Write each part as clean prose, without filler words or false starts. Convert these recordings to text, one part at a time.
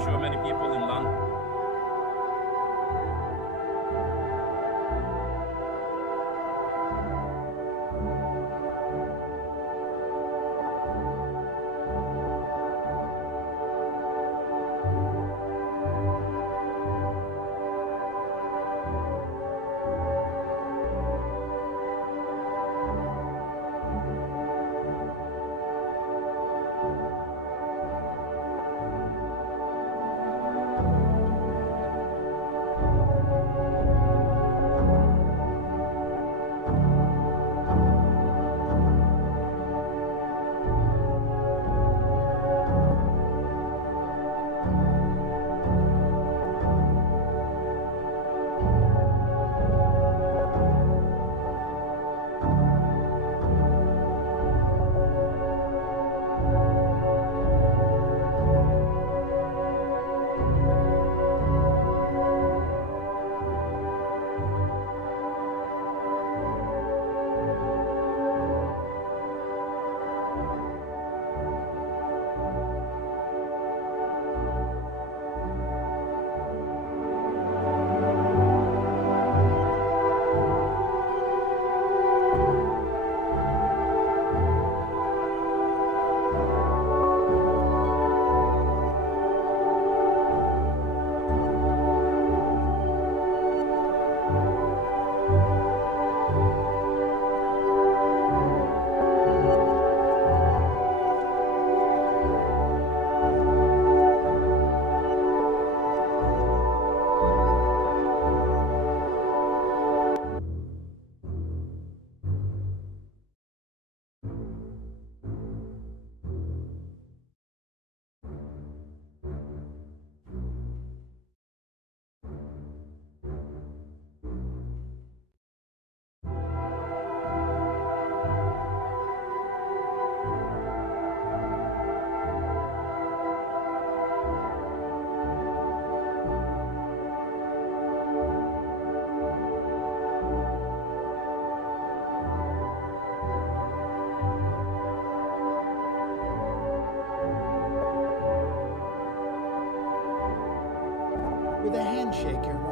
I'm sure many people in London. With a handshake, Your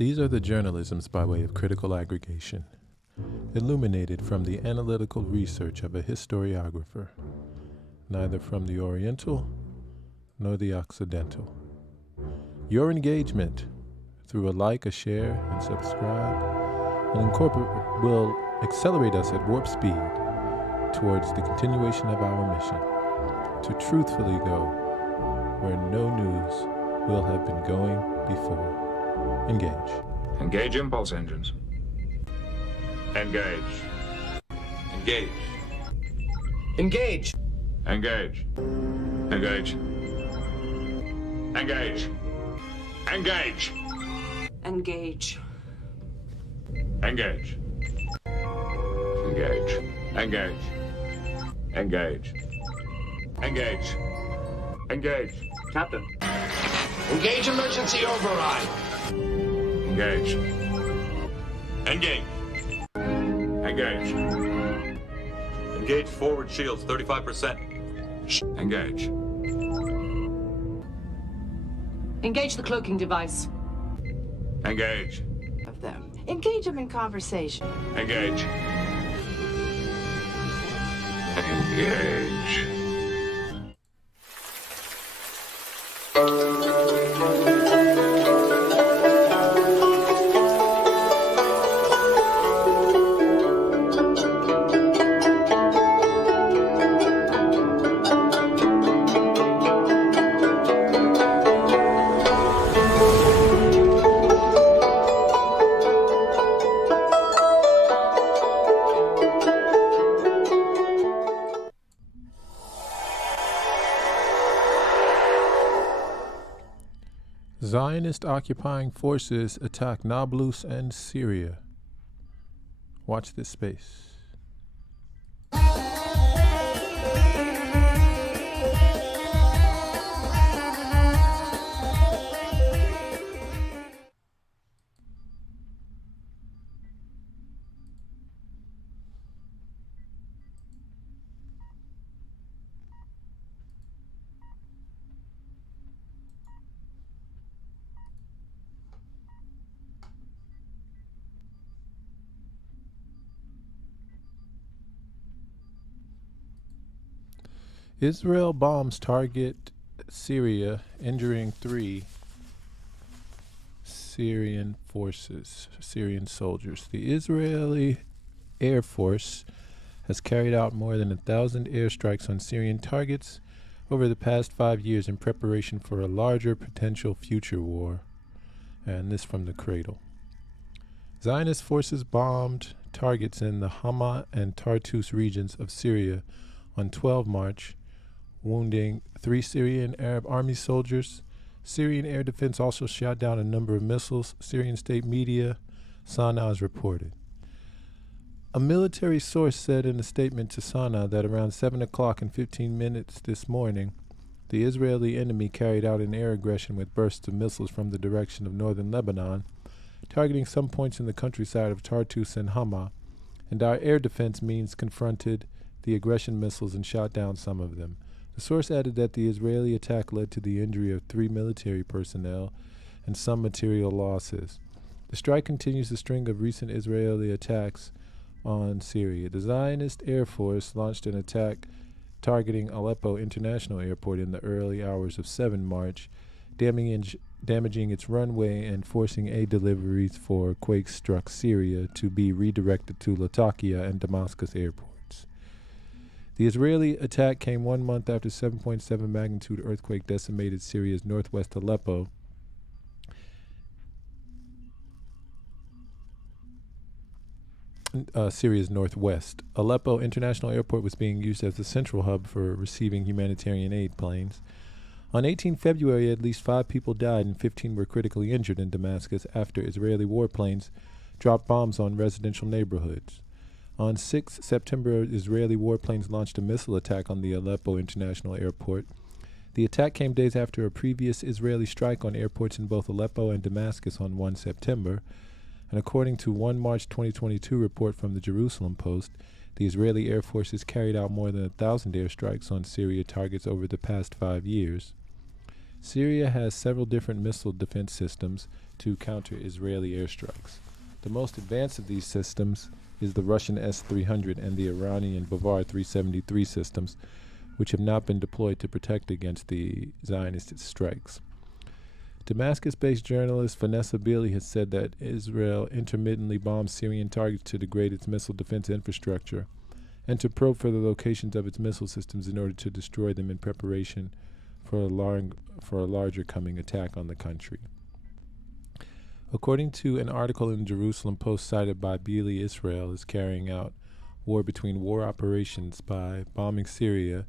These are the journalisms by way of critical aggregation, illuminated from the analytical research of a historiographer, neither from the Oriental nor the Occidental. Your engagement through a like, a share, and subscribe will accelerate us at warp speed towards the continuation of our mission to truthfully go where no news will have been going before. Engage. Engage impulse engines. Engage. Engage. Engage. Engage. Engage. Engage. Engage. Engage. Engage. Engage. Engage. Engage. Engage. Engage. Captain. Engage emergency override. Engage. Engage. Engage. Engage forward shields, 35%. Engage. Engage the cloaking device. Engage. Of them. Engage them in conversation. Engage. Engage. Zionist occupying forces attack Nablus and Syria. Watch this space. Israel bombs target Syria, injuring 3 Syrian soldiers. The Israeli Air Force has carried out more than 1,000 airstrikes on Syrian targets over the past 5 years in preparation for a larger potential future war. And this from the Cradle. Zionist forces bombed targets in the Hama and Tartus regions of Syria on 12 March, wounding 3 Syrian Arab Army soldiers. Syrian air defense also shot down a number of missiles, Syrian state media, Sana has reported. A military source said in a statement to Sana that around 7 o'clock and 15 minutes this morning, the Israeli enemy carried out an air aggression with bursts of missiles from the direction of northern Lebanon, targeting some points in the countryside of Tartus and Hama, and our air defense means confronted the aggression missiles and shot down some of them. The source added that the Israeli attack led to the injury of 3 military personnel and some material losses. The strike continues the string of recent Israeli attacks on Syria. The Zionist Air Force launched an attack targeting Aleppo International Airport in the early hours of 7 March, damaging its runway and forcing aid deliveries for quake-struck Syria to be redirected to Latakia and Damascus airports. The Israeli attack came 1 month after 7.7 magnitude earthquake decimated Syria's northwest Aleppo. Syria's northwest. Aleppo International Airport was being used as the central hub for receiving humanitarian aid planes. On 18 February, at least 5 people died and 15 were critically injured in Damascus after Israeli warplanes dropped bombs on residential neighborhoods. On 6 September, Israeli warplanes launched a missile attack on the Aleppo International Airport. The attack came days after a previous Israeli strike on airports in both Aleppo and Damascus on 1 September. And according to 1 March 2022 report from the Jerusalem Post, the Israeli Air Forces carried out more than 1,000 airstrikes on Syria targets over the past 5 years. Syria has several different missile defense systems to counter Israeli airstrikes. The most advanced of these systems is the Russian S-300 and the Iranian Bavar 373 systems, which have not been deployed to protect against the Zionist strikes. Damascus-based journalist Vanessa Beeley has said that Israel intermittently bombs Syrian targets to degrade its missile defense infrastructure and to probe for the locations of its missile systems in order to destroy them in preparation for a larger coming attack on the country. According to an article in Jerusalem Post cited by Beeley, Israel is carrying out war between war operations by bombing Syria,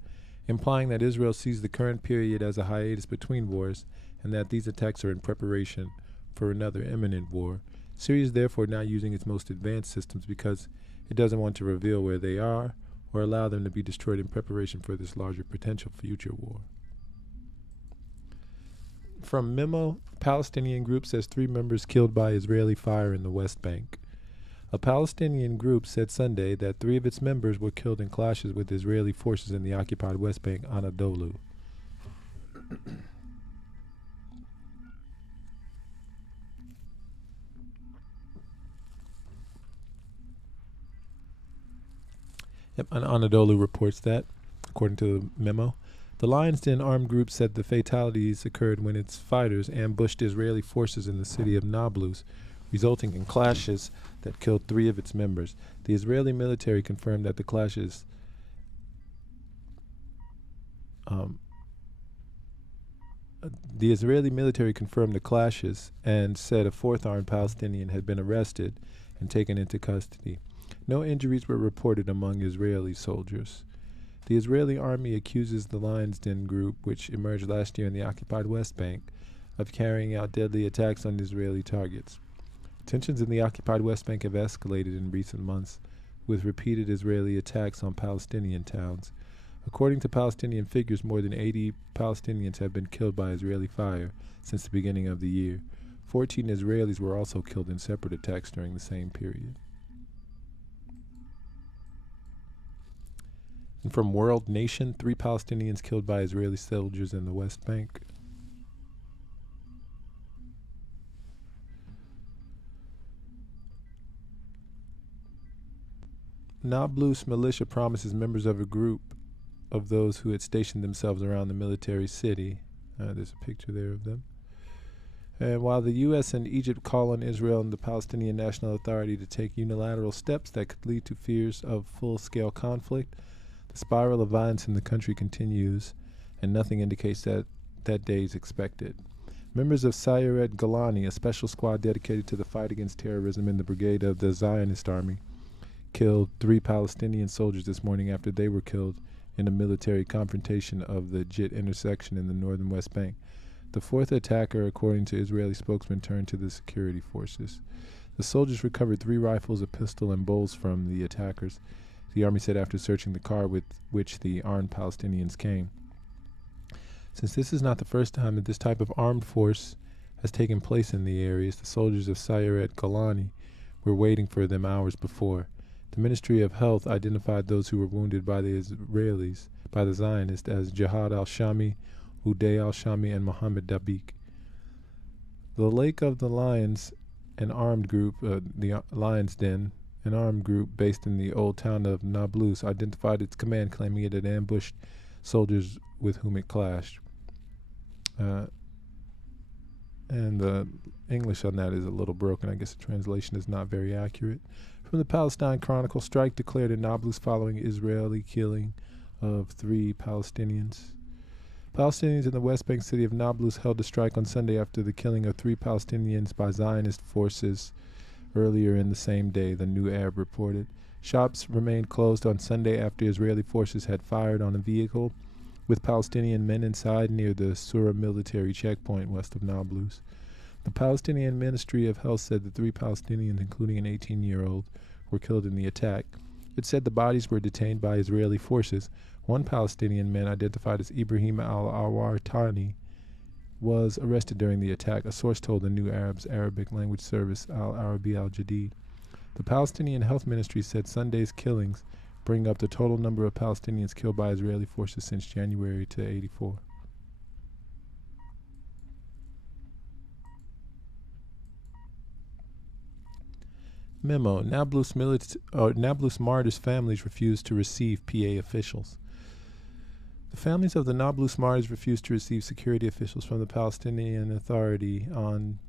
implying that Israel sees the current period as a hiatus between wars and that these attacks are in preparation for another imminent war. Syria is therefore now using its most advanced systems because it doesn't want to reveal where they are or allow them to be destroyed in preparation for this larger potential future war. From Memo, Palestinian group says 3 members killed by Israeli fire in the West Bank. A Palestinian group said Sunday that 3 of its members were killed in clashes with Israeli forces in the occupied West Bank, Anadolu. Anadolu reports that, according to the memo. The Lion's Den armed group said the fatalities occurred when its fighters ambushed Israeli forces in the city of Nablus, resulting in clashes that killed 3 of its members. The Israeli military confirmed that the clashes and said a 4th armed Palestinian had been arrested and taken into custody. No injuries were reported among Israeli soldiers. The Israeli army accuses the Lion's Den group, which emerged last year in the occupied West Bank, of carrying out deadly attacks on Israeli targets. Tensions in the occupied West Bank have escalated in recent months, with repeated Israeli attacks on Palestinian towns. According to Palestinian figures, more than 80 Palestinians have been killed by Israeli fire since the beginning of the year. 14 Israelis were also killed in separate attacks during the same period. And from World Nation, 3 Palestinians killed by Israeli soldiers in the West Bank. Nablus militia promises members of a group of those who had stationed themselves around the military city. There's a picture there of them. And while the U.S. and Egypt call on Israel and the Palestinian National Authority to take unilateral steps that could lead to fears of full-scale conflict, the spiral of violence in the country continues, and nothing indicates that that day is expected. Members of Syria Golani, a special squad dedicated to the fight against terrorism in the brigade of the Zionist army, killed 3 Palestinian soldiers this morning after they were killed in a military confrontation of the JIT intersection in the northern West Bank. The 4th attacker, according to Israeli spokesman, turned to the security forces. The soldiers recovered 3 rifles, a pistol, and bowls from the attackers, the army said after searching the car with which the armed Palestinians came. Since this is not the first time that this type of armed force has taken place in the areas, the soldiers of Syria Golani were waiting for them hours before. The Ministry of Health identified those who were wounded by the Israelis, by the Zionists, as Jihad al-Shami, Uday al-Shami, and Mohammed Dabik. The Lake of the Lions, an armed group, the Lion's Den, an armed group based in the old town of Nablus, identified its command, claiming it had ambushed soldiers with whom it clashed. And the English on that is a little broken. I guess the translation is not very accurate. From the Palestine Chronicle, strike declared in Nablus following Israeli killing of 3 Palestinians. Palestinians in the West Bank city of Nablus held a strike on Sunday after the killing of 3 Palestinians by Zionist forces earlier in the same day, the New Arab reported. Shops remained closed on Sunday after Israeli forces had fired on a vehicle with Palestinian men inside near the Sura military checkpoint west of Nablus. The Palestinian Ministry of Health said that 3 Palestinians, including an 18-year-old, were killed in the attack. It said the bodies were detained by Israeli forces. One Palestinian man, identified as Ibrahim al-Awartani, was arrested during the attack, a source told the New Arab's Arabic language service Al-Arabi al-Jadid. The Palestinian Health Ministry said Sunday's killings bring up the total number of Palestinians killed by Israeli forces since January to 84. Memo: Nablus martyrs' families refuse to receive PA officials. The families of the Nablus martyrs refused to receive security officials from the Palestinian Authority on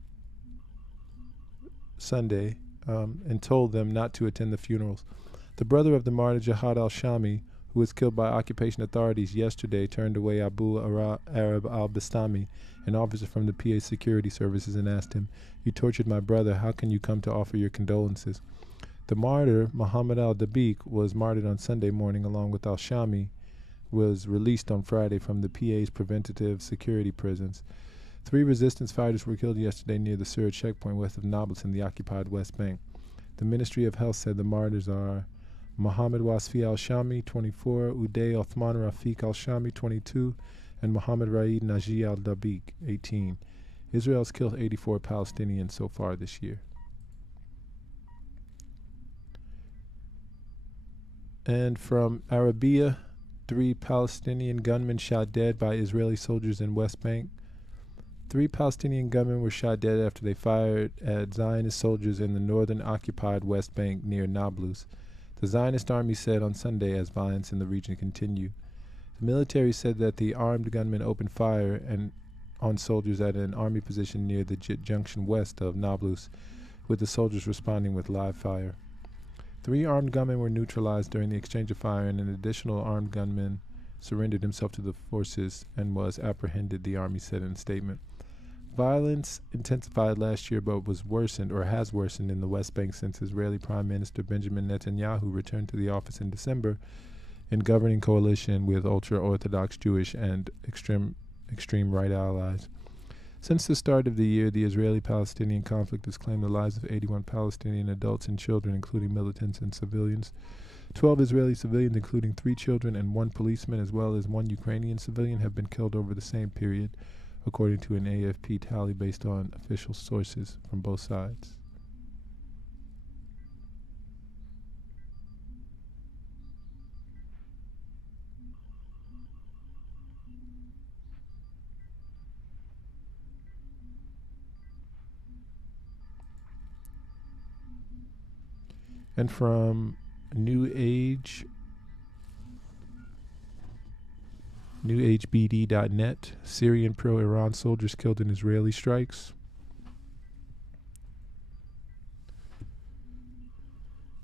Sunday and told them not to attend the funerals. The brother of the martyr, Jihad al-Shami, who was killed by occupation authorities yesterday, turned away Abu Arab al-Bastami, an officer from the PA Security Services, and asked him, "You tortured my brother. How can you come to offer your condolences?" The martyr, Muhammad al-Dabiq, was martyred on Sunday morning along with al-Shami, was released on Friday from the PA's preventative security prisons. 3 resistance fighters were killed yesterday near the Syria checkpoint west of Nablus in the occupied West Bank. The Ministry of Health said the martyrs are Muhammad Wasfi al-Shami, 24, Uday Othman Rafiq al-Shami, 22, and Muhammad Raid Naji al-Dabiq, 18. Israel's killed 84 Palestinians so far this year. And from Arabia, 3 Palestinian gunmen shot dead by Israeli soldiers in West Bank. 3 Palestinian gunmen were shot dead after they fired at Zionist soldiers in the northern occupied West Bank near Nablus. The Zionist army said on Sunday as violence in the region continued. The military said that the armed gunmen opened fire on soldiers at an army position near the junction west of Nablus, with the soldiers responding with live fire. 3 armed gunmen were neutralized during the exchange of fire, and an additional armed gunman surrendered himself to the forces and was apprehended, the army said in a statement. Violence intensified last year but has worsened in the West Bank since Israeli Prime Minister Benjamin Netanyahu returned to the office in December in governing coalition with ultra-Orthodox Jewish and extreme right allies. Since the start of the year, the Israeli-Palestinian conflict has claimed the lives of 81 Palestinian adults and children, including militants and civilians. 12 Israeli civilians, including 3 children and 1 policeman, as well as 1 Ukrainian civilian, have been killed over the same period, according to an AFP tally based on official sources from both sides. And from newhagebd.net, Syrian pro-Iran soldiers killed in Israeli strikes.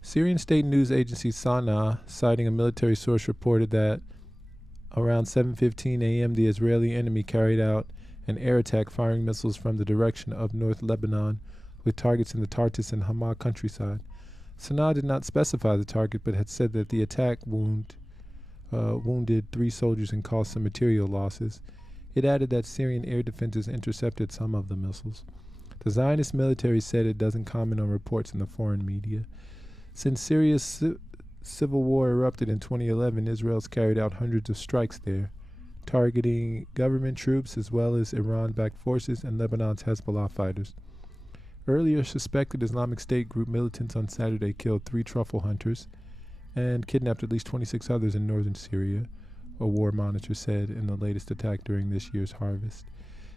Syrian state news agency Sana, citing a military source, reported that around 7:15 a.m. the Israeli enemy carried out an air attack firing missiles from the direction of North Lebanon with targets in the Tartus and Hama countryside. Sana did not specify the target, but had said that the attack wounded 3 soldiers and caused some material losses. It added that Syrian air defenses intercepted some of the missiles. The Zionist military said it doesn't comment on reports in the foreign media. Since Syria's civil war erupted in 2011, Israel's carried out hundreds of strikes there, targeting government troops as well as Iran-backed forces and Lebanon's Hezbollah fighters. Earlier, suspected Islamic State group militants on Saturday killed 3 truffle hunters and kidnapped at least 26 others in northern Syria, a war monitor said in the latest attack during this year's harvest.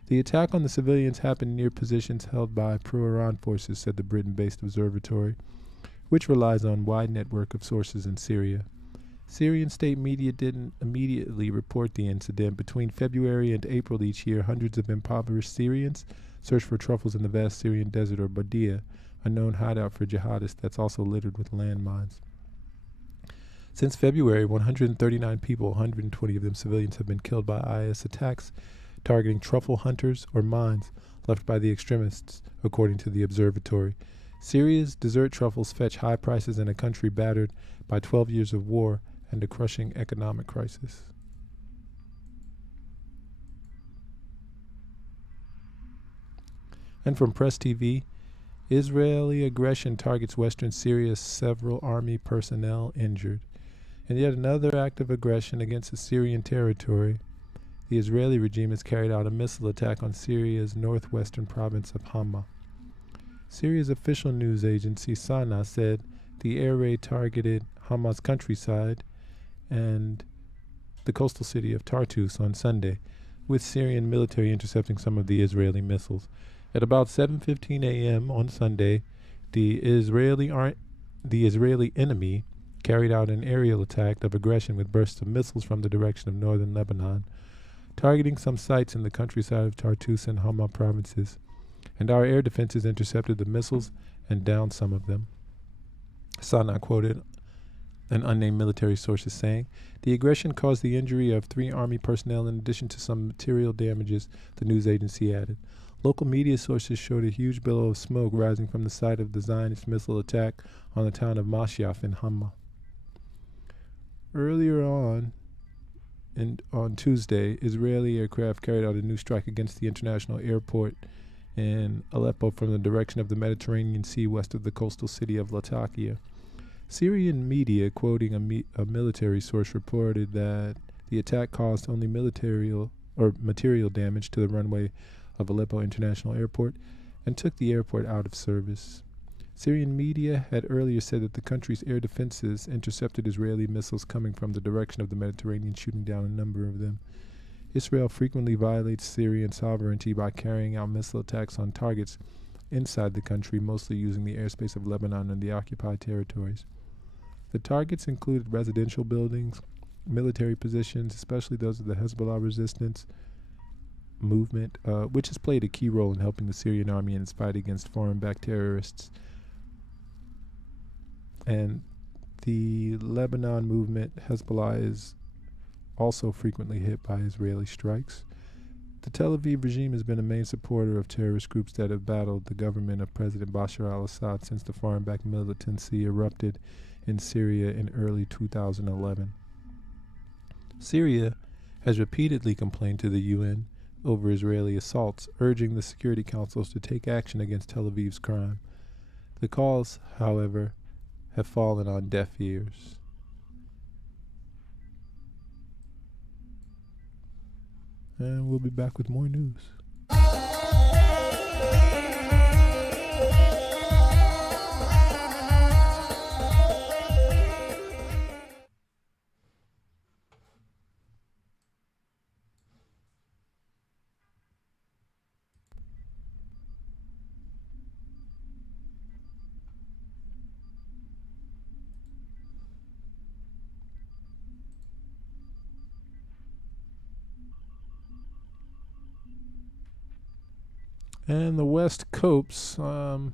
The attack on the civilians happened near positions held by pro-Iran forces, said the Britain-based observatory, which relies on a wide network of sources in Syria. Syrian state media didn't immediately report the incident. Between February and April each year, hundreds of impoverished Syrians search for truffles in the vast Syrian desert, or Badia, a known hideout for jihadists that's also littered with landmines. Since February, 139 people, 120 of them civilians, have been killed by IS attacks targeting truffle hunters or mines left by the extremists, according to the observatory. Syria's desert truffles fetch high prices in a country battered by 12 years of war and a crushing economic crisis. And from Press TV, Israeli aggression targets western Syria, several army personnel injured. In yet another act of aggression against a Syrian territory, the Israeli regime has carried out a missile attack on Syria's northwestern province of Hama. Syria's official news agency, Sana, said the air raid targeted Hama's countryside and the coastal city of Tartus on Sunday, with Syrian military intercepting some of the Israeli missiles. At about 7:15 a.m. on Sunday, The Israeli enemy carried out an aerial attack of aggression with bursts of missiles from the direction of northern Lebanon, targeting some sites in the countryside of Tartus and Hama provinces, and our air defenses intercepted the missiles and downed some of them. Sana quoted an unnamed military source as saying, "The aggression caused the injury of 3 Army personnel in addition to some material damages," the news agency added. Local media sources showed a huge billow of smoke rising from the site of the Zionist missile attack on the town of Mashyaf in Hama. Earlier on Tuesday, Israeli aircraft carried out a new strike against the international airport in Aleppo from the direction of the Mediterranean Sea west of the coastal city of Latakia. Syrian media, quoting a military source, reported that the attack caused only material damage to the runway of Aleppo International Airport and took the airport out of service. Syrian media had earlier said that the country's air defenses intercepted Israeli missiles coming from the direction of the Mediterranean, shooting down a number of them. Israel frequently violates Syrian sovereignty by carrying out missile attacks on targets inside the country, mostly using the airspace of Lebanon and the occupied territories. The targets included residential buildings, military positions, especially those of the Hezbollah resistance movement, which has played a key role in helping the Syrian army in its fight against foreign-backed terrorists. And the Lebanon movement, Hezbollah, is also frequently hit by Israeli strikes. The Tel Aviv regime has been a main supporter of terrorist groups that have battled the government of President Bashar al-Assad since the foreign-backed militancy erupted in Syria in early 2011. Syria has repeatedly complained to the UN over Israeli assaults, urging the Security Councils to take action against Tel Aviv's crime. The calls, however, have fallen on deaf ears. And we'll be back with more news. And the West copes in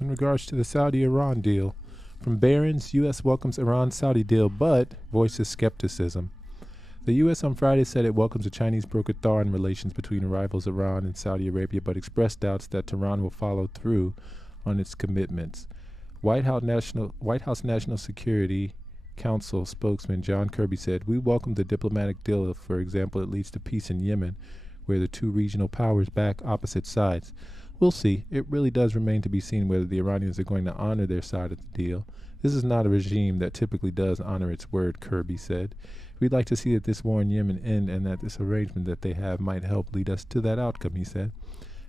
regards to the Saudi-Iran deal. From Barron's, U.S. welcomes Iran-Saudi deal, but voices skepticism. The U.S. on Friday said it welcomes a Chinese broker thaw in relations between rivals Iran and Saudi Arabia, but expressed doubts that Tehran will follow through on its commitments. White House National Security Council spokesman John Kirby said, "We welcome the diplomatic deal if, for example, it leads to peace in Yemen, where the 2 regional powers back opposite sides. We'll see. It really does remain to be seen whether the Iranians are going to honor their side of the deal. This is not a regime that typically does honor its word," Kirby said. "We'd like to see that this war in Yemen end and that this arrangement that they have might help lead us to that outcome," he said.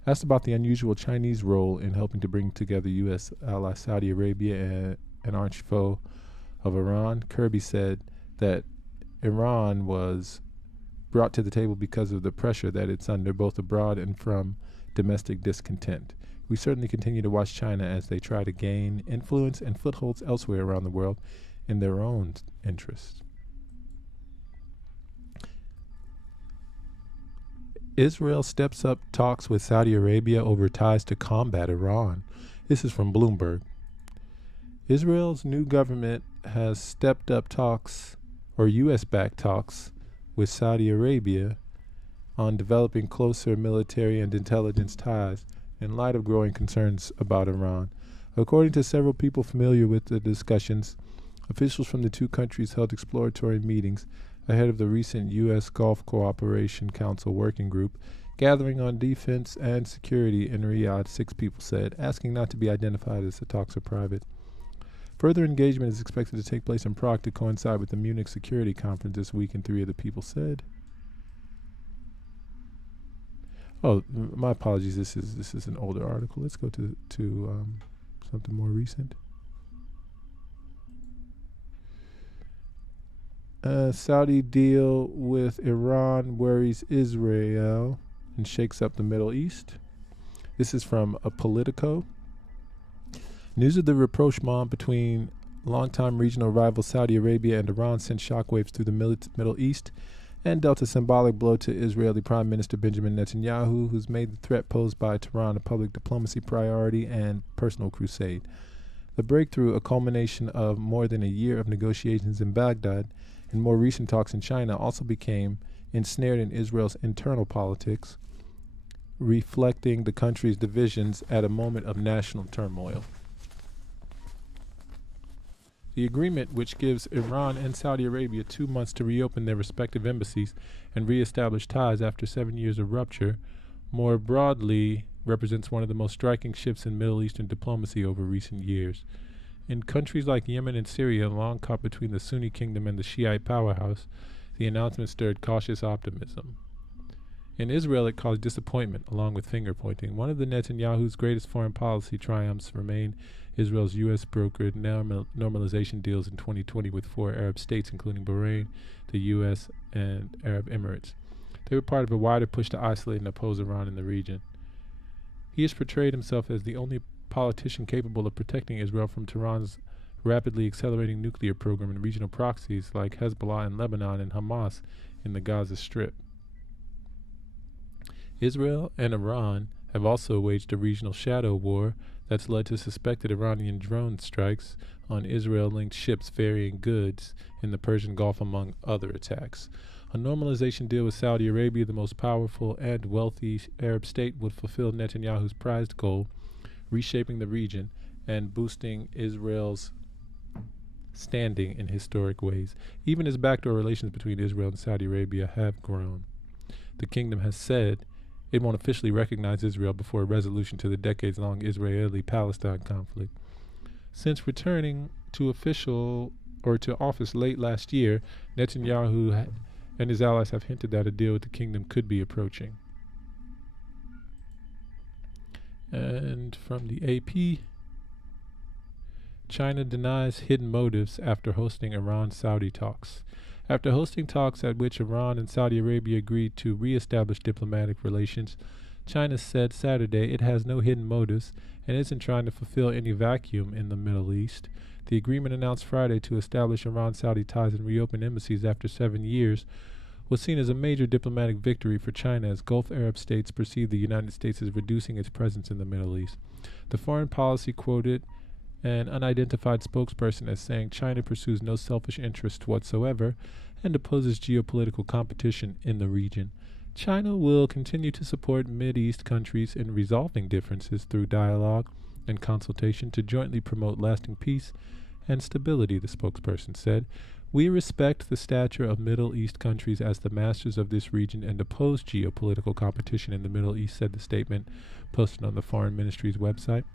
Asked about the unusual Chinese role in helping to bring together U.S. ally Saudi Arabia and an arch foe of Iran, Kirby said that Iran was brought to the table because of the pressure that it's under both abroad and from domestic discontent. "We certainly continue to watch China as they try to gain influence and footholds elsewhere around the world in their own interests." Israel steps up talks with Saudi Arabia over ties to combat Iran. This is from Bloomberg. Israel's new government has stepped up talks, or U.S.-backed talks, with Saudi Arabia on developing closer military and intelligence ties in light of growing concerns about Iran. According to several people familiar with the discussions, officials from the 2 countries held exploratory meetings ahead of the recent U.S. Gulf Cooperation Council Working Group gathering on defense and security in Riyadh, 6 people said, asking not to be identified as the talks are private. Further engagement is expected to take place in Prague to coincide with the Munich Security Conference this week, and 3 of the people said. Oh, my apologies. This is an older article. Let's go to something more recent. Saudi deal with Iran worries Israel and shakes up the Middle East. This is from Politico. News of the rapprochement between longtime regional rival Saudi Arabia and Iran sent shockwaves through the Middle East and dealt a symbolic blow to Israeli Prime Minister Benjamin Netanyahu, who's made the threat posed by Tehran a public diplomacy priority and personal crusade. The breakthrough, a culmination of more than a year of negotiations in Baghdad and more recent talks in China, also became ensnared in Israel's internal politics, reflecting the country's divisions at a moment of national turmoil. The agreement, which gives Iran and Saudi Arabia 2 months to reopen their respective embassies and reestablish ties after 7 years of rupture, more broadly represents one of the most striking shifts in Middle Eastern diplomacy over recent years. In countries like Yemen and Syria, long caught between the Sunni kingdom and the Shiite powerhouse, the announcement stirred cautious optimism. In Israel, it caused disappointment, along with finger-pointing. One of the Netanyahu's greatest foreign policy triumphs remained Israel's U.S.-brokered normalization deals in 2020 with 4 Arab states, including Bahrain, the U.S., and Arab Emirates. They were part of a wider push to isolate and oppose Iran in the region. He has portrayed himself as the only politician capable of protecting Israel from Tehran's rapidly accelerating nuclear program and regional proxies like Hezbollah in Lebanon and Hamas in the Gaza Strip. Israel and Iran have also waged a regional shadow war that's led to suspected Iranian drone strikes on Israel-linked ships ferrying goods in the Persian Gulf, among other attacks. A normalization deal with Saudi Arabia, the most powerful and wealthy Arab state, would fulfill Netanyahu's prized goal, reshaping the region and boosting Israel's standing in historic ways. Even as backdoor relations between Israel and Saudi Arabia have grown. The kingdom has said it won't officially recognize Israel before a resolution to the decades-long Israeli-Palestine conflict. Since returning to office late last year, Netanyahu and his allies have hinted that a deal with the kingdom could be approaching. And from the AP, China denies hidden motives after hosting Iran-Saudi talks. After hosting talks at which Iran and Saudi Arabia agreed to re-establish diplomatic relations, China said Saturday it has no hidden motives and isn't trying to fulfill any vacuum in the Middle East. The agreement announced Friday to establish Iran-Saudi ties and reopen embassies after 7 years was seen as a major diplomatic victory for China as Gulf Arab states perceive the United States as reducing its presence in the Middle East. The foreign policy quoted an unidentified spokesperson as saying China pursues no selfish interest whatsoever and opposes geopolitical competition in the region. China will continue to support Mideast countries in resolving differences through dialogue and consultation to jointly promote lasting peace and stability, the spokesperson said. We respect the stature of Middle East countries as the masters of this region and oppose geopolitical competition in the Middle East, said the statement posted on the Foreign Ministry's website.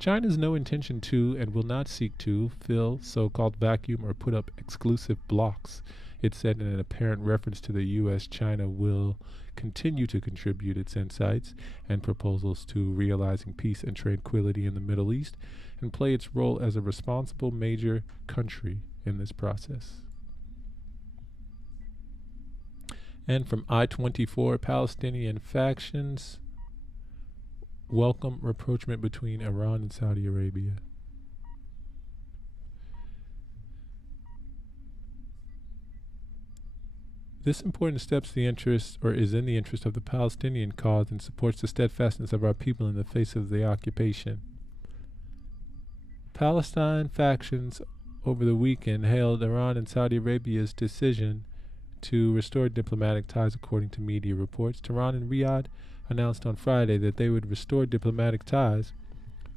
China has no intention to and will not seek to fill so-called vacuum or put up exclusive blocks, it said in an apparent reference to the U.S. China will continue to contribute its insights and proposals to realizing peace and tranquility in the Middle East and play its role as a responsible major country in this process. And from I-24, Palestinian factions welcome rapprochement between Iran and Saudi Arabia. This important step is in the interest of the Palestinian cause and supports the steadfastness of our people in the face of the occupation. Palestine factions over the weekend hailed Iran and Saudi Arabia's decision to restore diplomatic ties, according to media reports. Tehran and Riyadh announced on Friday that they would restore diplomatic ties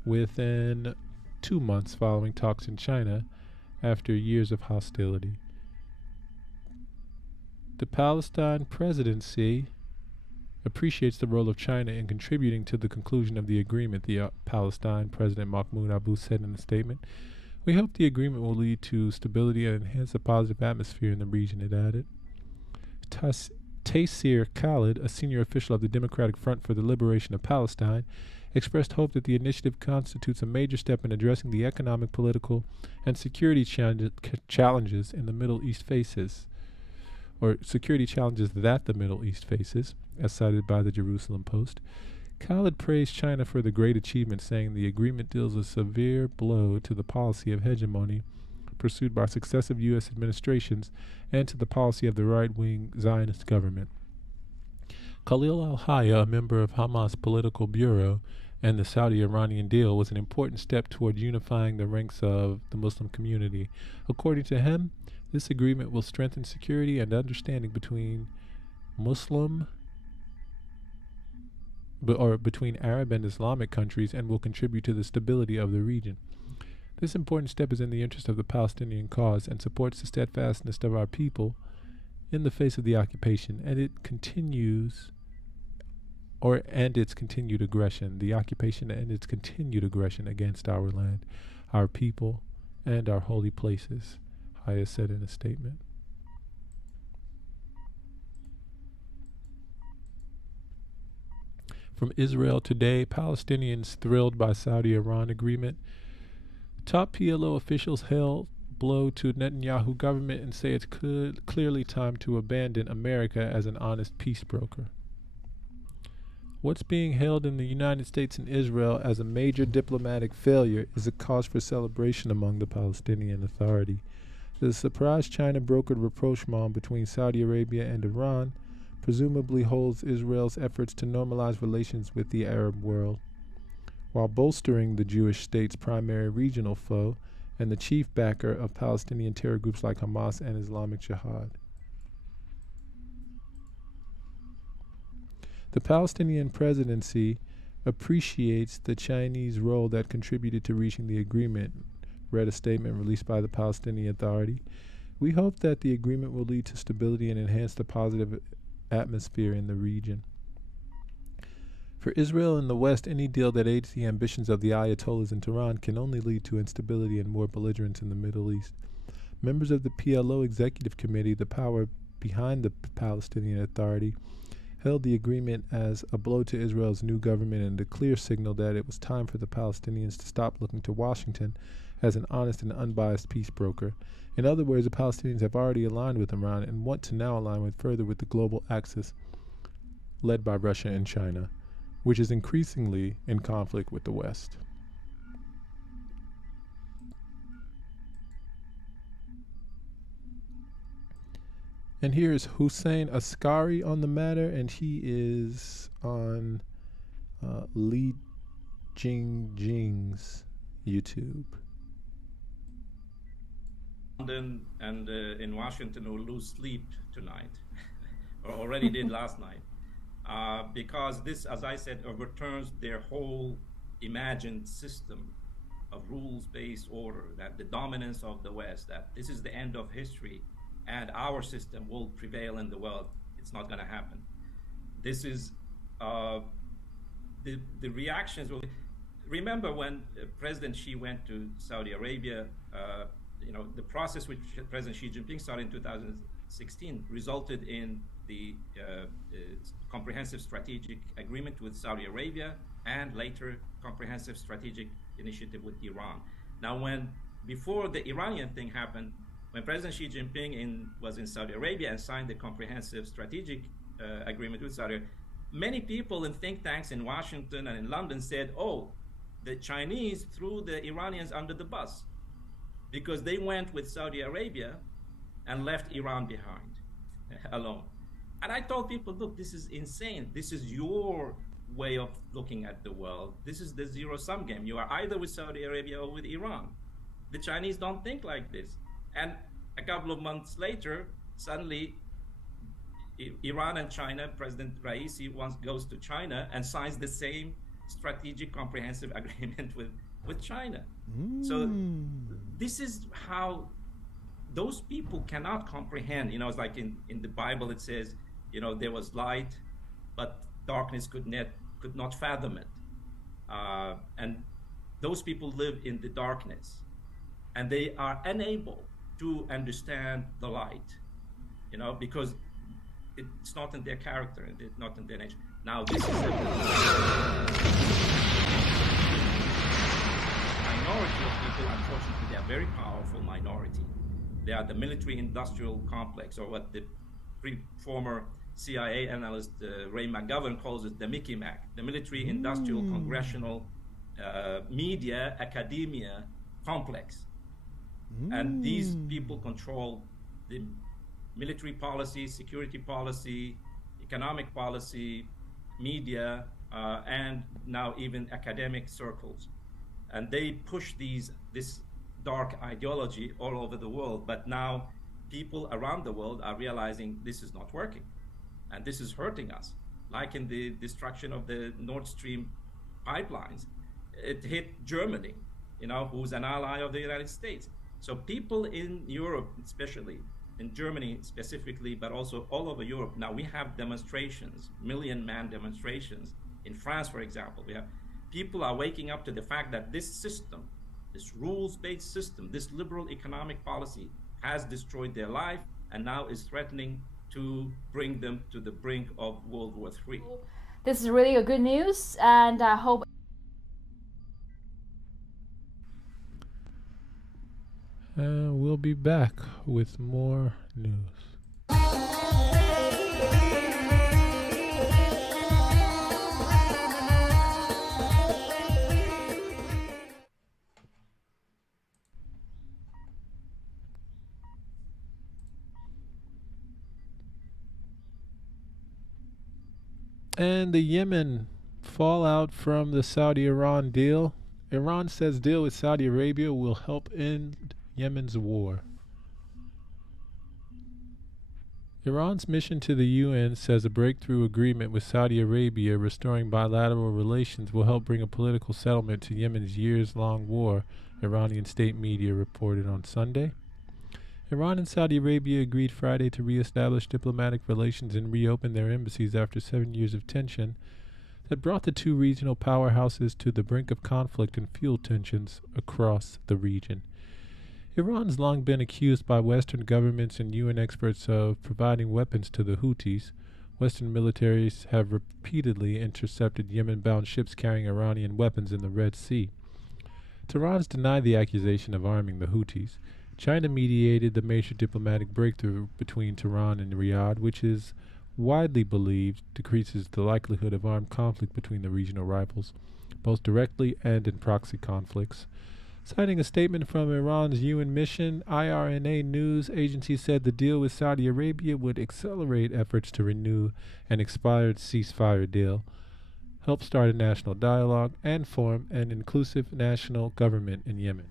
within 2 months following talks in China after years of hostility. The Palestine presidency appreciates the role of China in contributing to the conclusion of the agreement, the Palestine President Mahmoud Abbas said in a statement. We hope the agreement will lead to stability and enhance a positive atmosphere in the region, it added. Taysir Khalid, a senior official of the Democratic Front for the Liberation of Palestine, expressed hope that the initiative constitutes a major step in addressing the economic, political, and security challenges in the Middle East faces, or security challenges that the Middle East faces, as cited by the Jerusalem Post. Khalid praised China for the great achievement, saying the agreement deals a severe blow to the policy of hegemony pursued by successive U.S. administrations and to the policy of the right-wing Zionist government. Khalil al-Hayya, a member of Hamas political bureau, and the Saudi-Iranian deal was an important step toward unifying the ranks of the Muslim community. According to him, this agreement will strengthen security and understanding between between Arab and Islamic countries and will contribute to the stability of the region. This important step is in the interest of the Palestinian cause and supports the steadfastness of our people in the face of the occupation and its continued aggression, the occupation and its continued aggression against our land, our people, and our holy places, Hayya said in a statement. From Israel Today, Palestinians thrilled by Saudi-Iran agreement. Top PLO officials hail blow to Netanyahu government and say it's clearly time to abandon America as an honest peace broker. What's being hailed in the United States and Israel as a major diplomatic failure is a cause for celebration among the Palestinian Authority. The surprise China-brokered rapprochement between Saudi Arabia and Iran presumably holds Israel's efforts to normalize relations with the Arab world, while bolstering the Jewish state's primary regional foe and the chief backer of Palestinian terror groups like Hamas and Islamic Jihad. The Palestinian presidency appreciates the Chinese role that contributed to reaching the agreement, read a statement released by the Palestinian Authority. We hope that the agreement will lead to stability and enhance the positive atmosphere in the region. For Israel and the West, any deal that aids the ambitions of the Ayatollahs in Tehran can only lead to instability and more belligerence in the Middle East. Members of the PLO Executive Committee, the power behind the Palestinian Authority, held the agreement as a blow to Israel's new government and a clear signal that it was time for the Palestinians to stop looking to Washington as an honest and unbiased peace broker. In other words, the Palestinians have already aligned with Iran and want to now align further with the global axis led by Russia and China, which is increasingly in conflict with the West. And here is Hussein Askari on the matter, and he is on Li Jingjing's YouTube. London and in Washington will lose sleep tonight, or already did last night, because this, as I said, overturns their whole imagined system of rules-based order, that the dominance of the West, that this is the end of history, and our system will prevail in the world. It's not going to happen. This is the reactions. Remember when President Xi went to Saudi Arabia, the process which President Xi Jinping started in 2016 resulted in the comprehensive strategic agreement with Saudi Arabia and later comprehensive strategic initiative with Iran. Now, before the Iranian thing happened, when President Xi Jinping was in Saudi Arabia and signed the comprehensive strategic agreement with Saudi Arabia, many people in think tanks in Washington and in London said, oh, the Chinese threw the Iranians under the bus because they went with Saudi Arabia and left Iran behind alone. And I told people, look, this is insane. This is your way of looking at the world. This is the zero-sum game. You are either with Saudi Arabia or with Iran. The Chinese don't think like this. And a couple of months later, suddenly, Iran and China, President Raisi goes to China and signs the same strategic comprehensive agreement with China. So this is how those people cannot comprehend. It's like in the Bible it says, there was light, but darkness could not fathom it. And those people live in the darkness, and they are unable to understand the light, because it's not in their character, it's not in their nature. Now, this is a minority of people. Unfortunately, they are a very powerful minority. They are the military-industrial complex, or what the former CIA analyst Ray McGovern calls it the Mickey Mac, the military industrial congressional media academia complex. And these people control the military policy, security policy, economic policy, media, and now even academic circles. And they push this dark ideology all over the world. But now people around the world are realizing this is not working. And this is hurting us. Like in the destruction of the Nord Stream pipelines, it hit Germany, who's an ally of the United States. So people in Europe, especially in Germany specifically, but also all over Europe, now we have demonstrations, million-man demonstrations. In France, for example, people are waking up to the fact that this system, this rules-based system, this liberal economic policy has destroyed their life and now is threatening to bring them to the brink of World War III. This is really a good news, and I hope we'll be back with more news. And the Yemen fallout from the Saudi-Iran deal. Iran says deal with Saudi Arabia will help end Yemen's war. Iran's mission to the UN says a breakthrough agreement with Saudi Arabia restoring bilateral relations will help bring a political settlement to Yemen's years-long war, Iranian state media reported on Sunday. Iran and Saudi Arabia agreed Friday to re-establish diplomatic relations and reopen their embassies after 7 years of tension that brought the two regional powerhouses to the brink of conflict and fueled tensions across the region. Iran's long been accused by Western governments and UN experts of providing weapons to the Houthis. Western militaries have repeatedly intercepted Yemen-bound ships carrying Iranian weapons in the Red Sea. Tehran's denied the accusation of arming the Houthis. China mediated the major diplomatic breakthrough between Tehran and Riyadh, which is widely believed decreases the likelihood of armed conflict between the regional rivals, both directly and in proxy conflicts. Citing a statement from Iran's UN mission, IRNA news agency said the deal with Saudi Arabia would accelerate efforts to renew an expired ceasefire deal, help start a national dialogue, and form an inclusive national government in Yemen.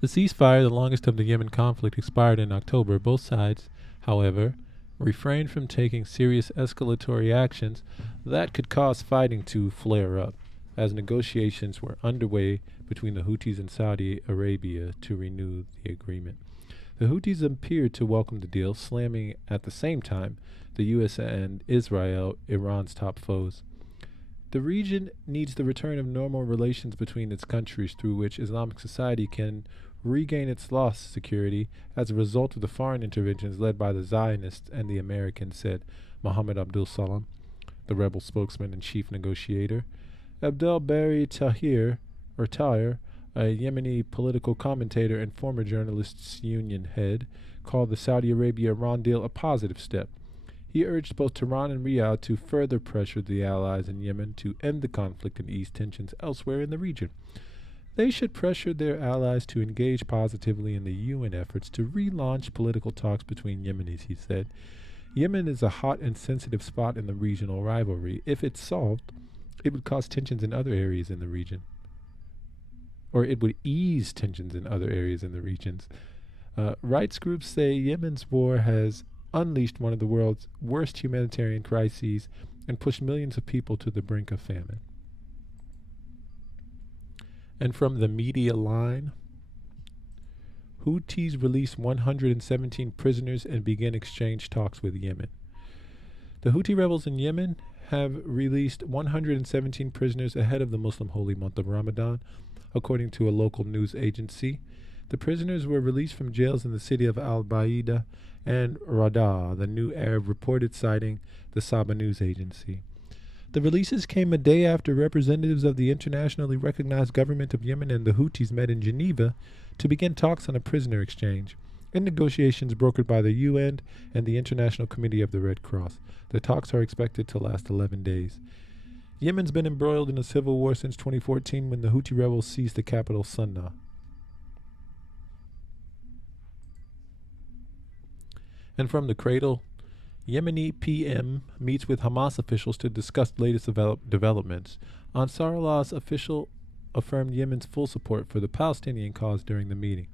The ceasefire, the longest of the Yemen conflict, expired in October. Both sides, however, refrained from taking serious escalatory actions that could cause fighting to flare up, as negotiations were underway between the Houthis and Saudi Arabia to renew the agreement. The Houthis appeared to welcome the deal, slamming at the same time the U.S. and Israel, Iran's top foes. The region needs the return of normal relations between its countries through which Islamic society can regain its lost security as a result of the foreign interventions led by the Zionists and the Americans, said Mohammed Abdul Salam, the rebel spokesman and chief negotiator. Abdel Bari Tahir, a Yemeni political commentator and former journalists union head, called the Saudi Arabia-Iran deal a positive step. He urged both Tehran and Riyadh to further pressure the allies in Yemen to end the conflict and ease tensions elsewhere in the region. They should pressure their allies to engage positively in the UN efforts to relaunch political talks between Yemenis, he said. Yemen is a hot and sensitive spot in the regional rivalry. If it's solved, it would cause tensions in other areas in the region. Or it would ease tensions in other areas in the regions. Rights groups say Yemen's war has unleashed one of the world's worst humanitarian crises and pushed millions of people to the brink of famine. And from the media line, Houthis release 117 prisoners and begin exchange talks with Yemen. The Houthi rebels in Yemen have released 117 prisoners ahead of the Muslim holy month of Ramadan, according to a local news agency. The prisoners were released from jails in the city of Al-Baida and Rada, the New Arab reported, citing the Saba news agency. The releases came a day after representatives of the internationally recognized government of Yemen and the Houthis met in Geneva to begin talks on a prisoner exchange. in negotiations brokered by the UN and the International Committee of the Red Cross. The talks are expected to last 11 days. Yemen's been embroiled in a civil war since 2014 when the Houthi rebels seized the capital, Sana'a. And from the cradle, Yemeni PM meets with Hamas officials to discuss latest developments. Ansarallah's official affirmed Yemen's full support for the Palestinian cause during the meeting.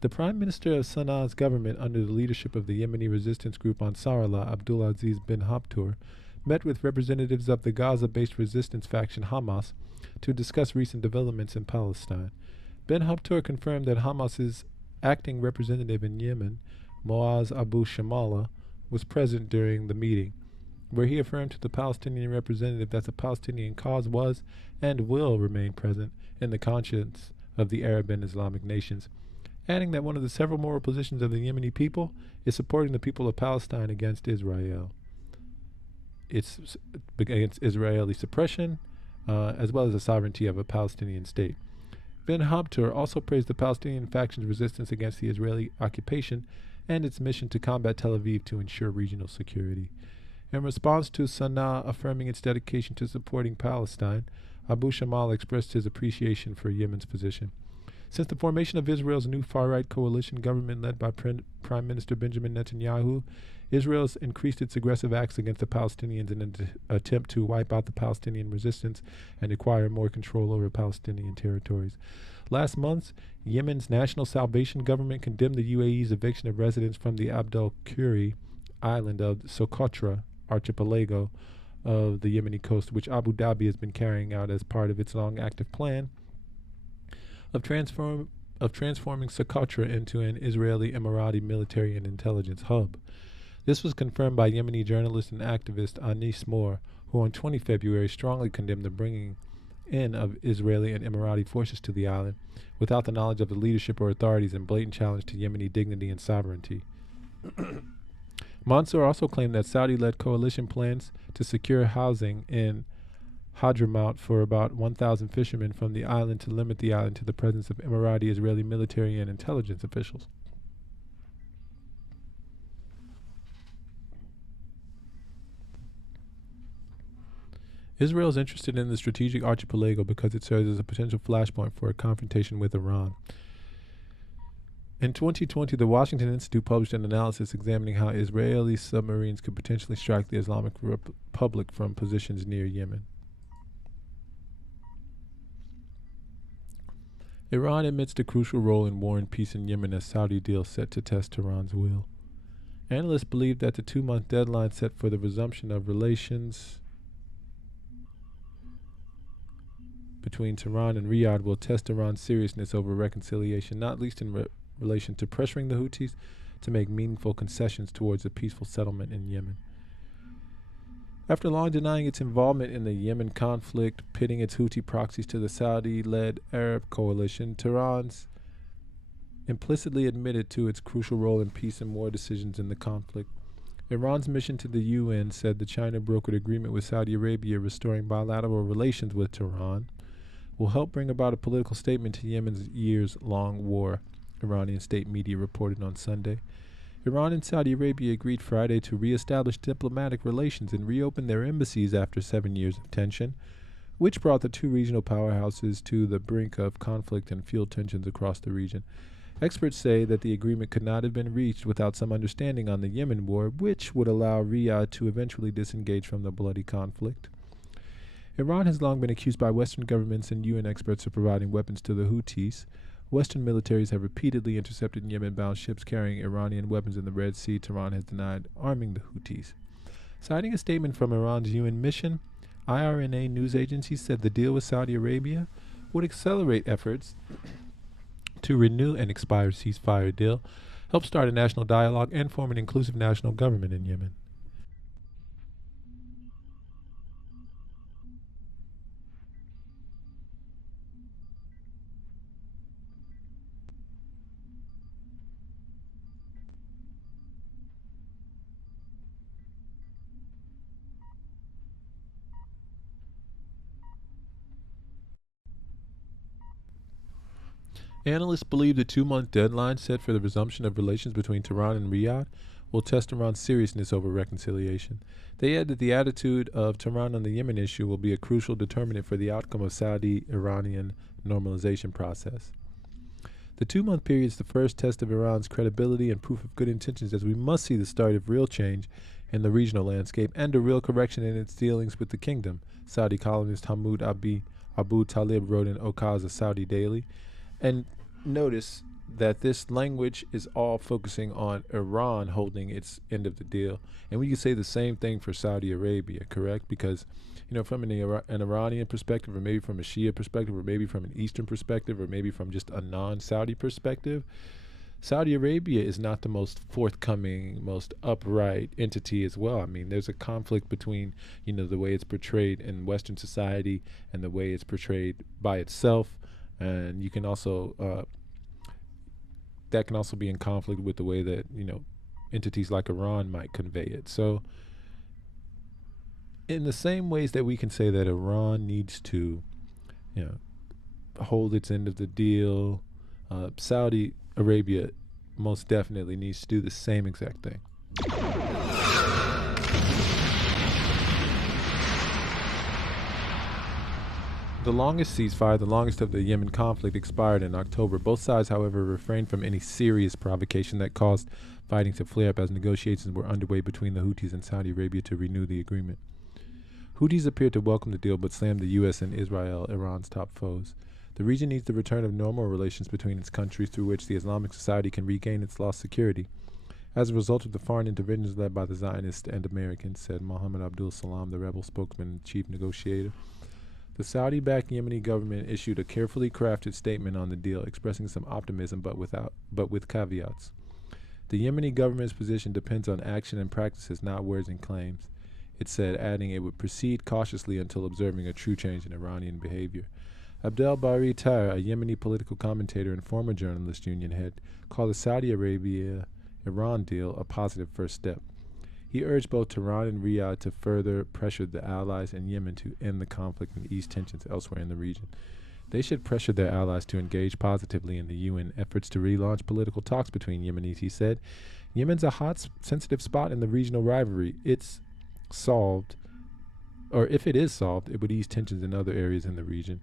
The Prime Minister of Sana'a's government, under the leadership of the Yemeni resistance group Ansarallah, Abdulaziz bin Habtour, met with representatives of the Gaza-based resistance faction Hamas to discuss recent developments in Palestine. Bin Habtour confirmed that Hamas's acting representative in Yemen, Moaz Abu Shamala, was present during the meeting, where he affirmed to the Palestinian representative that the Palestinian cause was and will remain present in the conscience of the Arab and Islamic nations, adding that one of the several moral positions of the Yemeni people is supporting the people of Palestine against Israel. It's against Israeli suppression, as well as the sovereignty of a Palestinian state. Bin Habtour also praised the Palestinian faction's resistance against the Israeli occupation and its mission to combat Tel Aviv to ensure regional security. In response to Sana'a affirming its dedication to supporting Palestine, Abu Shamal expressed his appreciation for Yemen's position. Since the formation of Israel's new far-right coalition government led by Prime Minister Benjamin Netanyahu, Israel has increased its aggressive acts against the Palestinians in an attempt to wipe out the Palestinian resistance and acquire more control over Palestinian territories. Last month, Yemen's National Salvation Government condemned the UAE's eviction of residents from the Abdel Khuri island of Socotra archipelago of the Yemeni coast, which Abu Dhabi has been carrying out as part of its long active plan of transforming Socotra into an Israeli Emirati military and intelligence hub. This was confirmed by Yemeni journalist and activist Anis Moore, who on 20 February strongly condemned the bringing in of Israeli and Emirati forces to the island without the knowledge of the leadership or authorities and blatant challenge to Yemeni dignity and sovereignty. Mansour also claimed that Saudi-led coalition plans to secure housing in Hadramaut for about 1,000 fishermen from the island to limit the island to the presence of Emirati Israeli military and intelligence officials. Israel is interested in the strategic archipelago because it serves as a potential flashpoint for a confrontation with Iran. In 2020, the Washington Institute published an analysis examining how Israeli submarines could potentially strike the Islamic Republic from positions near Yemen. Iran admits a crucial role in war and peace in Yemen as Saudi deal set to test Tehran's will. Analysts believe that the 2-month deadline set for the resumption of relations between Tehran and Riyadh will test Iran's seriousness over reconciliation, not least in relation to pressuring the Houthis to make meaningful concessions towards a peaceful settlement in Yemen. After long denying its involvement in the Yemen conflict, pitting its Houthi proxies to the Saudi-led Arab coalition, Tehran's implicitly admitted to its crucial role in peace and war decisions in the conflict. Iran's mission to the UN said the China-brokered agreement with Saudi Arabia restoring bilateral relations with Tehran will help bring about a political statement to Yemen's years-long war, Iranian state media reported on Sunday. Iran and Saudi Arabia agreed Friday to re-establish diplomatic relations and reopen their embassies after 7 years of tension, which brought the two regional powerhouses to the brink of conflict and fueled tensions across the region. Experts say that the agreement could not have been reached without some understanding on the Yemen war, which would allow Riyadh to eventually disengage from the bloody conflict. Iran has long been accused by Western governments and UN experts of providing weapons to the Houthis. Western militaries have repeatedly intercepted Yemen-bound ships carrying Iranian weapons in the Red Sea. Tehran has denied arming the Houthis. Citing a statement from Iran's UN mission, IRNA news agency said the deal with Saudi Arabia would accelerate efforts to renew an expired ceasefire deal, help start a national dialogue, and form an inclusive national government in Yemen. Analysts believe the 2-month deadline set for the resumption of relations between Tehran and Riyadh will test Iran's seriousness over reconciliation. They add that the attitude of Tehran on the Yemen issue will be a crucial determinant for the outcome of Saudi-Iranian normalization process. The 2-month period is the first test of Iran's credibility and proof of good intentions, as we must see the start of real change in the regional landscape and a real correction in its dealings with the kingdom, Saudi columnist Hamoud Abu Talib wrote in Okaz, a Saudi daily. And notice that this language is all focusing on Iran holding its end of the deal. And we can say the same thing for Saudi Arabia, correct? Because, from an Iranian perspective, or maybe from a Shia perspective, or maybe from an Eastern perspective, or maybe from just a non-Saudi perspective, Saudi Arabia is not the most forthcoming, most upright entity as well. I mean, there's a conflict between, the way it's portrayed in Western society and the way it's portrayed by itself. And you can also, that can also be in conflict with the way that, entities like Iran might convey it. So in the same ways that we can say that Iran needs to, hold its end of the deal, Saudi Arabia most definitely needs to do the same exact thing. The longest ceasefire, the longest of the Yemen conflict, expired in October. Both sides, however, refrained from any serious provocation that caused fighting to flare up as negotiations were underway between the Houthis and Saudi Arabia to renew the agreement. Houthis appeared to welcome the deal but slammed the U.S. and Israel, Iran's top foes. The region needs the return of normal relations between its countries through which the Islamic society can regain its lost security. As a result of the foreign interventions led by the Zionists and Americans, said Mohammed Abdul Salam, the rebel spokesman and chief negotiator. The Saudi-backed Yemeni government issued a carefully crafted statement on the deal, expressing some optimism but with caveats. The Yemeni government's position depends on action and practices, not words and claims, it said, adding it would proceed cautiously until observing a true change in Iranian behavior. Abdel Bari Taher, a Yemeni political commentator and former journalist union head, called the Saudi Arabia-Iran deal a positive first step. He urged both Tehran and Riyadh to further pressure the allies in Yemen to end the conflict and ease tensions elsewhere in the region. They should pressure their allies to engage positively in the UN efforts to relaunch political talks between Yemenis, he said. Yemen's a hot, sensitive spot in the regional rivalry. If it is solved, it would ease tensions in other areas in the region.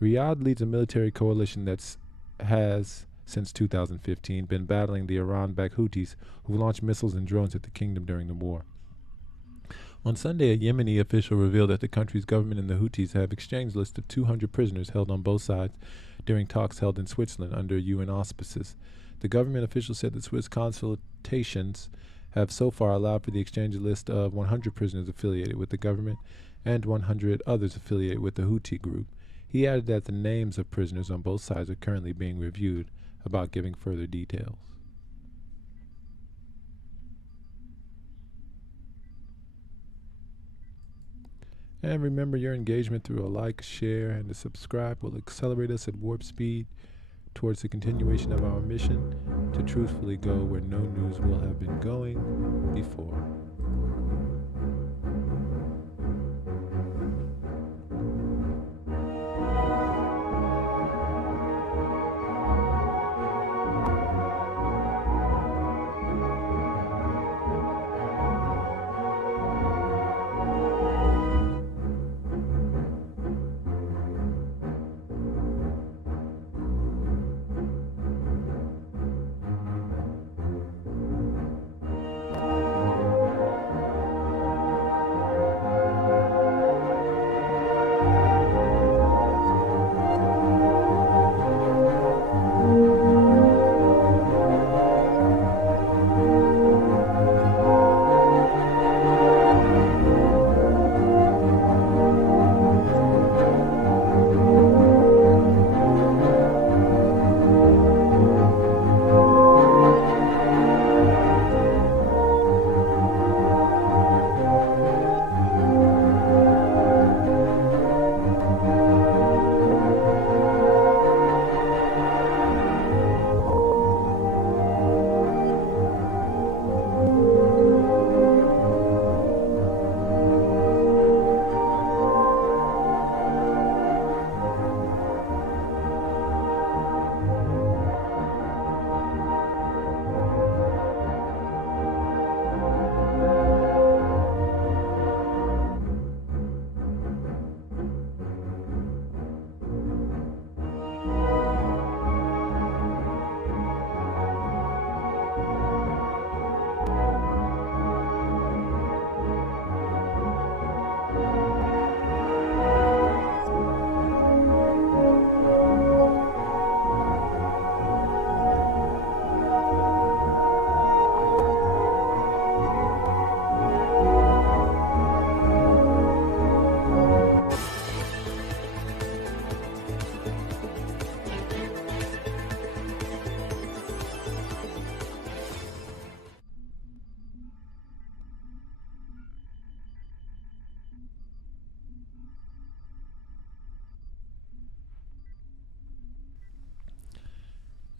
Riyadh leads a military coalition that has, since 2015, been battling the Iran-backed Houthis, who launched missiles and drones at the kingdom during the war. On Sunday, a Yemeni official revealed that the country's government and the Houthis have exchanged a list of 200 prisoners held on both sides during talks held in Switzerland under UN auspices. The government official said that Swiss consultations have so far allowed for the exchange of a list of 100 prisoners affiliated with the government and 100 others affiliated with the Houthi group. He added that the names of prisoners on both sides are currently being reviewed, about giving further details. And remember, your engagement through a like, share, and a subscribe will accelerate us at warp speed towards the continuation of our mission to truthfully go where no news will have been going before.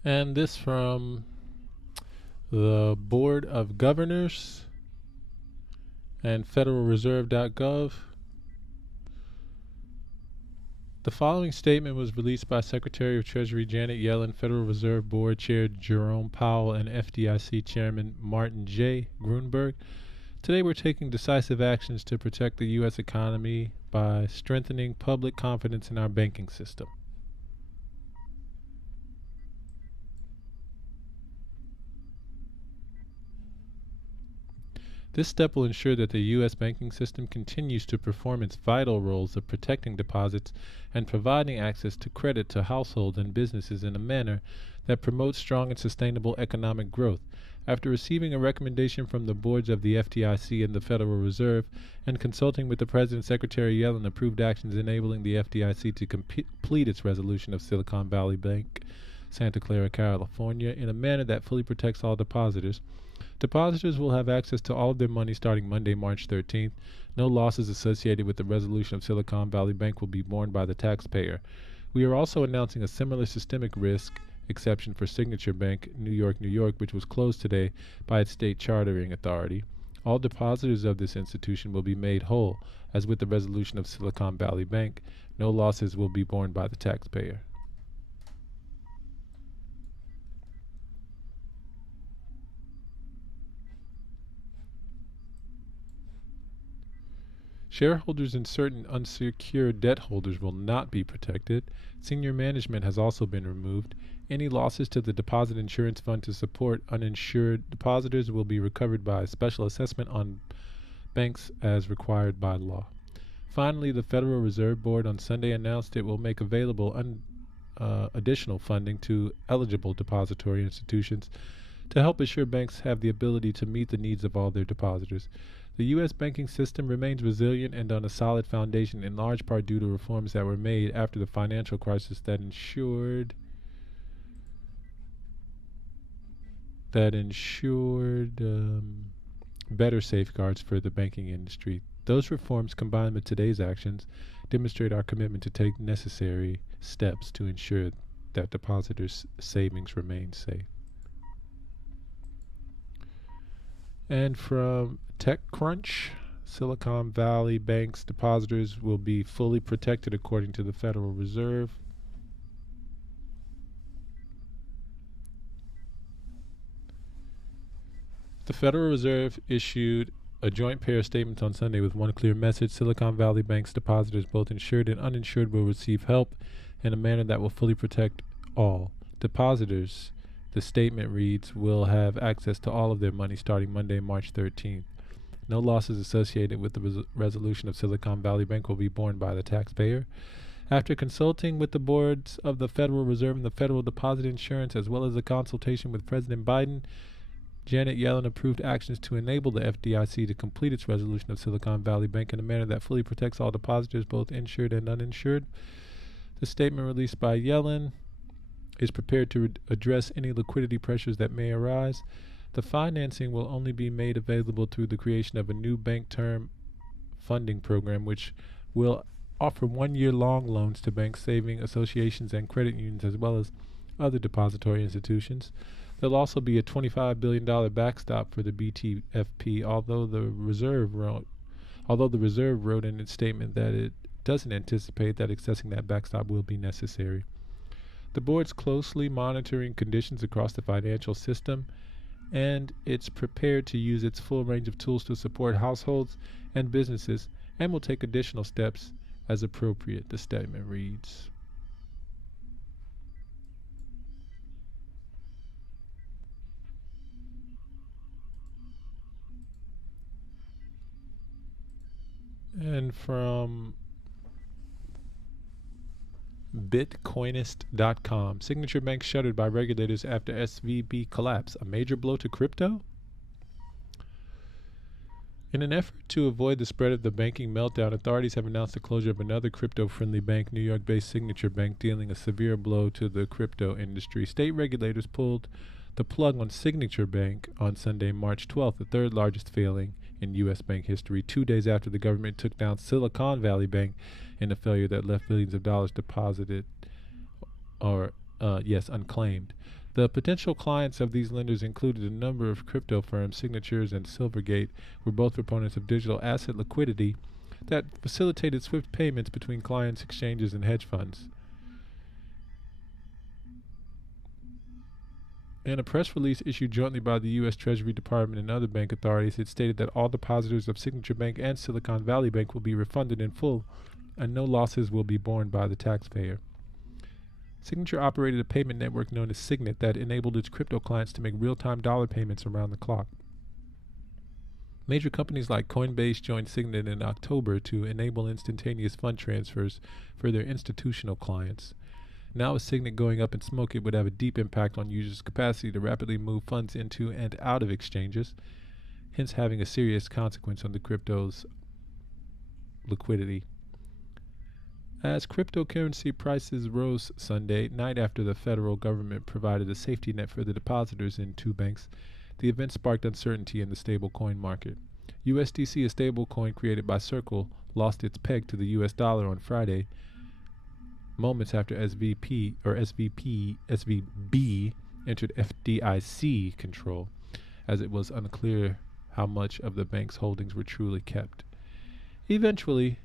And this from the Board of Governors and federalreserve.gov. The following statement was released by Secretary of Treasury Janet Yellen, Federal Reserve Board Chair Jerome Powell, and FDIC Chairman Martin J. Grunberg. Today we're taking decisive actions to protect the U.S. economy by strengthening public confidence in our banking system. This step will ensure that the U.S. banking system continues to perform its vital roles of protecting deposits and providing access to credit to households and businesses in a manner that promotes strong and sustainable economic growth. After receiving a recommendation from the boards of the FDIC and the Federal Reserve and consulting with the President, Secretary Yellen approved actions enabling the FDIC to complete its resolution of Silicon Valley Bank, Santa Clara, California, in a manner that fully protects all depositors. Depositors will have access to all of their money starting Monday, March 13th. No losses associated with the resolution of Silicon Valley Bank will be borne by the taxpayer. We are also announcing a similar systemic risk exception for Signature Bank, New York, which was closed today by its state chartering authority. All depositors of this institution will be made whole, as with the resolution of Silicon Valley Bank. No losses will be borne by the taxpayer. Shareholders and certain unsecured debt holders will not be protected. Senior management has also been removed. Any losses to the Deposit Insurance Fund to support uninsured depositors will be recovered by a special assessment on banks as required by law. Finally, the Federal Reserve Board on Sunday announced it will make available additional funding to eligible depository institutions to help assure banks have the ability to meet the needs of all their depositors. The U.S. banking system remains resilient and on a solid foundation, in large part due to reforms that were made after the financial crisis that ensured better safeguards for the banking industry. Those reforms, combined with today's actions, demonstrate our commitment to take necessary steps to ensure that depositors' savings remain safe. And from TechCrunch, Silicon Valley Bank's depositors will be fully protected according to the Federal Reserve. The Federal Reserve issued a joint pair of statements on Sunday with one clear message: Silicon Valley Bank's depositors, both insured and uninsured, will receive help in a manner that will fully protect all. Depositors, the statement reads, will have access to all of their money starting Monday, March 13th. No losses associated with the resolution of Silicon Valley Bank will be borne by the taxpayer. After consulting with the boards of the Federal Reserve and the Federal Deposit Insurance, as well as a consultation with President Biden, Janet Yellen approved actions to enable the FDIC to complete its resolution of Silicon Valley Bank in a manner that fully protects all depositors, both insured and uninsured. The statement released by Yellen is prepared to address any liquidity pressures that may arise. The financing will only be made available through the creation of a new bank term funding program, which will offer one-year-long loans to banks, saving associations, and credit unions, as well as other depository institutions. There'll also be a $25 billion backstop for the BTFP, although the Reserve wrote in its statement that it doesn't anticipate that accessing that backstop will be necessary. The board's closely monitoring conditions across the financial system, and it's prepared to use its full range of tools to support households and businesses, and will take additional steps as appropriate, the statement reads. And from Bitcoinist.com, Signature Bank shuttered by regulators after SVB collapse. A major blow to crypto? In an effort to avoid the spread of the banking meltdown, authorities have announced the closure of another crypto-friendly bank, New York-based Signature Bank, dealing a severe blow to the crypto industry. State regulators pulled the plug on Signature Bank on Sunday, March 12th, the third largest failing in U.S. bank history, 2 days after the government took down Silicon Valley Bank in a failure that left billions of dollars unclaimed. The potential clients of these lenders included a number of crypto firms. Signatures and Silvergate were both proponents of digital asset liquidity that facilitated swift payments between clients, exchanges, and hedge funds. In a press release issued jointly by the U.S. Treasury Department and other bank authorities, it stated that all depositors of Signature Bank and Silicon Valley Bank will be refunded in full, and no losses will be borne by the taxpayer. Signature operated a payment network known as Signet that enabled its crypto clients to make real-time dollar payments around the clock. Major companies like Coinbase joined Signet in October to enable instantaneous fund transfers for their institutional clients. Now with Signet going up in smoke, it would have a deep impact on users' capacity to rapidly move funds into and out of exchanges, hence having a serious consequence on the crypto's liquidity. As cryptocurrency prices rose Sunday night after the federal government provided a safety net for the depositors in two banks, the event sparked uncertainty in the stablecoin market. USDC, a stablecoin created by Circle, lost its peg to the US dollar on Friday, moments after SVB entered FDIC control, as it was unclear how much of the bank's holdings were truly kept. Eventually,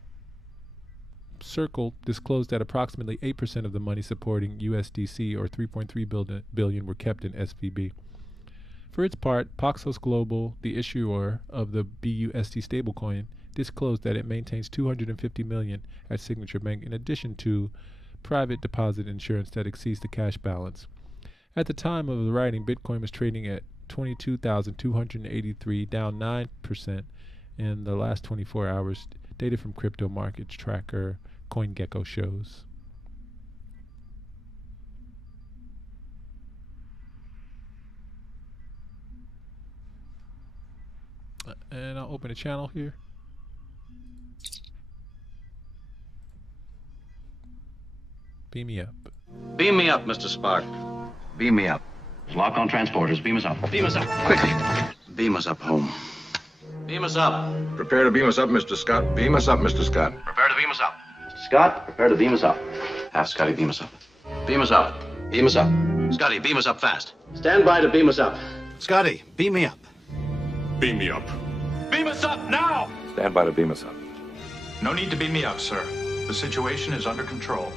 Circle disclosed that approximately 8% of the money supporting USDC, or $3.3 billion, were kept in SVB. For its part, Paxos Global, the issuer of the BUSD stablecoin, disclosed that it maintains $250 million at Signature Bank in addition to private deposit insurance that exceeds the cash balance. At the time of the writing, Bitcoin was trading at $22,283, down 9% in the last 24 hours, data from crypto markets tracker CoinGecko shows. And I'll open a channel here. Beam me up. Beam me up, Mr. Spark. Beam me up. Lock on transporters. Beam us up. Beam us up, quickly. Beam us up home. Beam us up. Prepare to beam us up, Mr. Scott. Beam us up, Mr. Scott. Prepare to beam us up. Scott, prepare to beam us up. Have Scotty beam us up. Beam us up. Beam us up. Scotty, beam us up fast. Stand by to beam us up. Scotty, beam me up. Beam me up. Beam us up now! Stand by to beam us up. No need to beam me up, sir. The situation is under control.